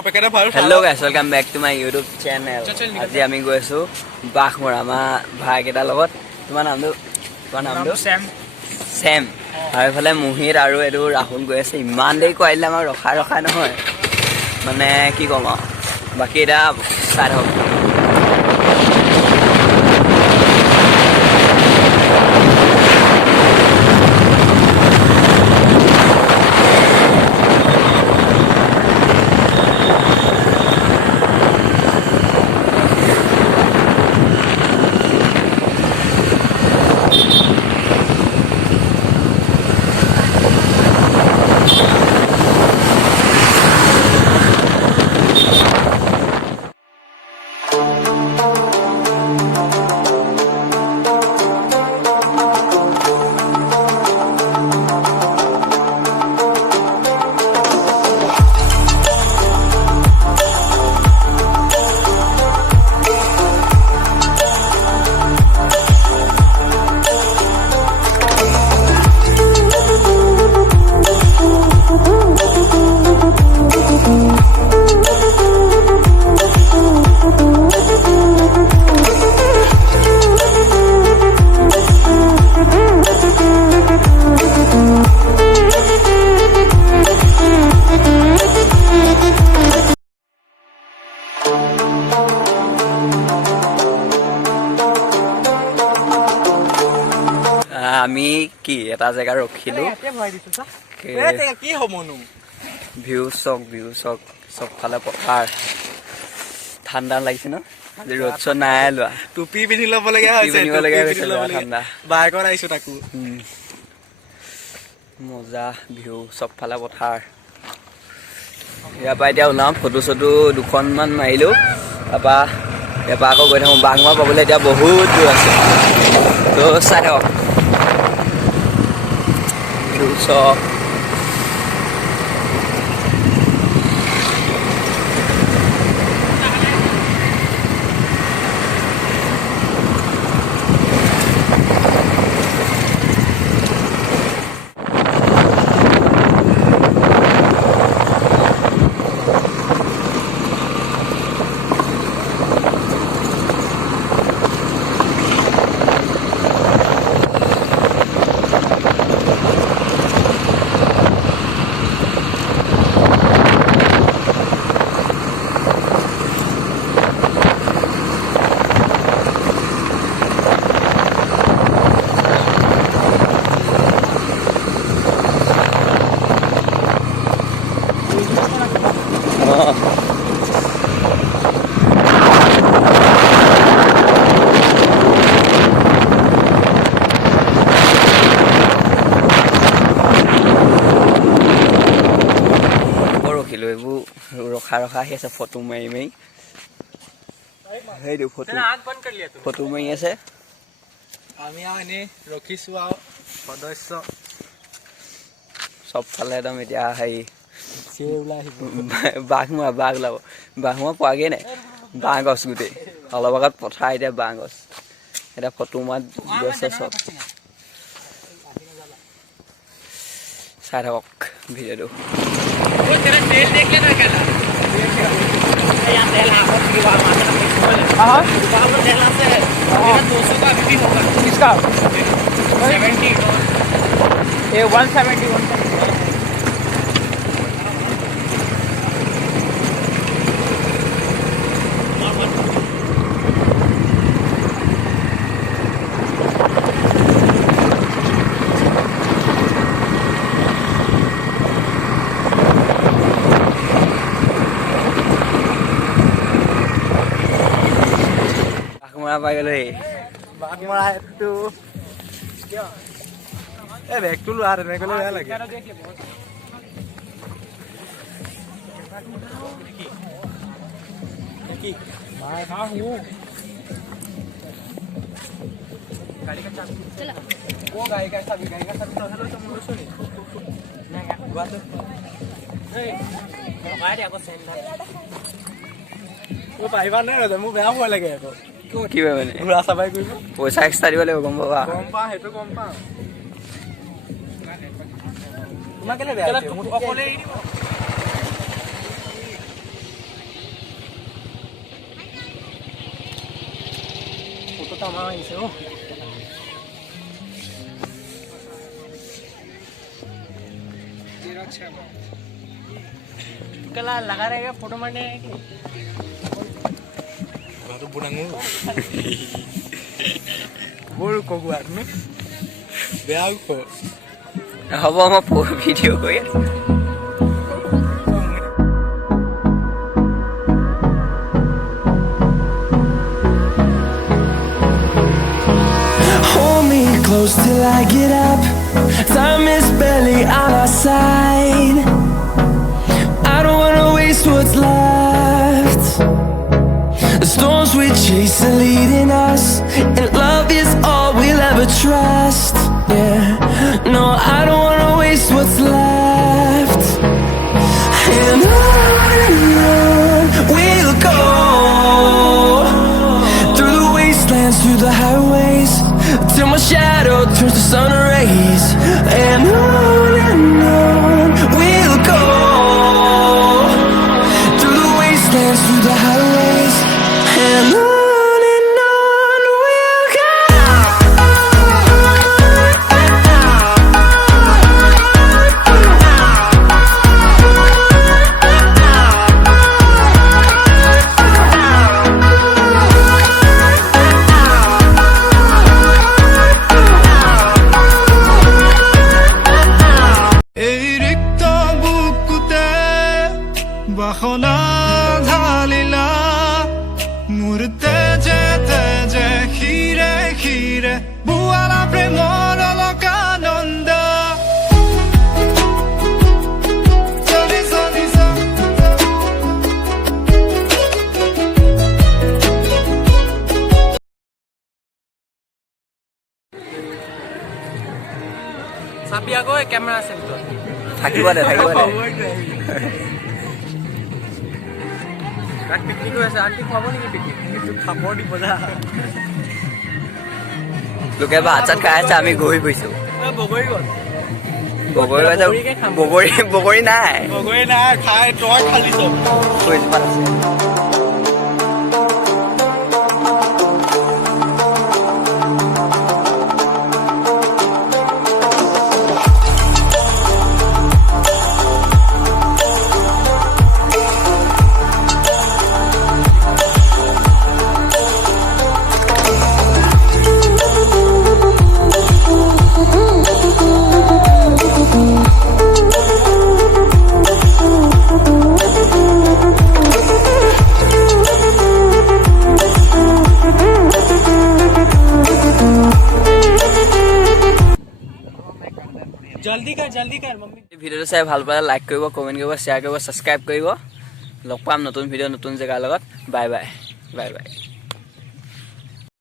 Hello guys, welcome back to my YouTube channel. আজি আমি গৈ আছো বাঘমৰা আমাৰ ভাই কেইটাৰ লগত। তোমাৰ নামটো Sam আৰু এফালে মুহিত আৰু এটো ৰাহুল গৈ আছে। ইমান দেৰি কৰিলে আমাৰ ৰখা নহয় মানে কি কম আৰু বাকি এটা চাই থাকক। আমি কি এটা জায়গা ৰখিলো কি হমনো ভিউ চক সবফালে পথাৰ ঠাণ্ডা লাগিছে ন আজি ৰ'দ চ'দ নাই লোৱা টুপি পিন্ধি ল'ব লগা হৈছে ঠাণ্ডা বাইকত আহিছো তাকো মজা ভিউ সবফালে পথাৰ ইয়াৰ পৰা এতিয়া ওলাম ফটো চটো দুখনমান মাৰিলো তাৰপৰা ইয়াৰ পৰা আকৌ গৈ থাকোঁ বাঘমৰা পাবলৈ এতিয়া বহুত দূৰ আছে তো চাই থাকক So ৰখা আহি আছে ফটো মাৰি সেইটো ফটো মাৰি আছে আমি আৰু এনেই ৰখিছো আৰু সদস্য সবফালে একদম এতিয়া হেৰি বাঘ ওলাব বাঘমৰা পোৱাগৈ নাই বাঁহ গছ গোটেই অলপ আগত পথাৰ এতিয়া বাঁহ গছ এতিয়া ফটো মাত গৈছে চব চাই থাকক ভিডিঅ'টো পাই গ'লো বাঘমৰা এইটো বেগটো লোৱা তেনেকৈ বেয়া লাগে পাৰিবা নাই মোৰ বেয়া ভয় লাগে আকৌ কি মানে পইচা এক্সট্ৰা দিব লাগিব গম পাবা সেইটো গম পাওঁ তোমাক কেলে বেয়া तमा आइছে ओ कला लगा रहेगा फोटो मारने है कि तो बुढ़ांगू बोल को गुआर में ब्याह को हवा में वीडियो को यार Hold me close till I get up. Time is barely on our side. I don't wanna waste what's left. The storms we chase are leading us, and love is all we'll ever trust. Yeah, no, I don't wanna waste what's left. And on we'll go, through the wastelands, through the highways, till my shadow turns to sun rays. And on we'll go, through the wastelands, through the highways, and on we'll go. বাখনা ঢালিলা মোৰ তেজে তেজে খিৰে খিৰে বুৱালা প্ৰেমৰ অলকানন্দ চলি চলি চাপি আকৌ camera আছে ভিতৰত থাকিব দে তাক পিকনিক হৈ আছে আন্টি খুৱাব নেকি পিকনিক খাবৰ দিব যা লোকে ভাত চাত খাই আছে আমি গৈ গৈছোঁ বগৰী গ'ল বগৰী নাই বগৰী নাই খাই তই খালি চব গছজোপাত আছে জলদি কৰ মম্মি ভিডিঅ'টো চাই ভাল পালে লাইক কৰিব কমেণ্ট কৰিব শ্বেয়াৰ কৰিব ছাবস্ক্ৰাইব কৰিব লগ পাম নতুন ভিডিঅ' নতুন জেগাৰ লগত বাই বাই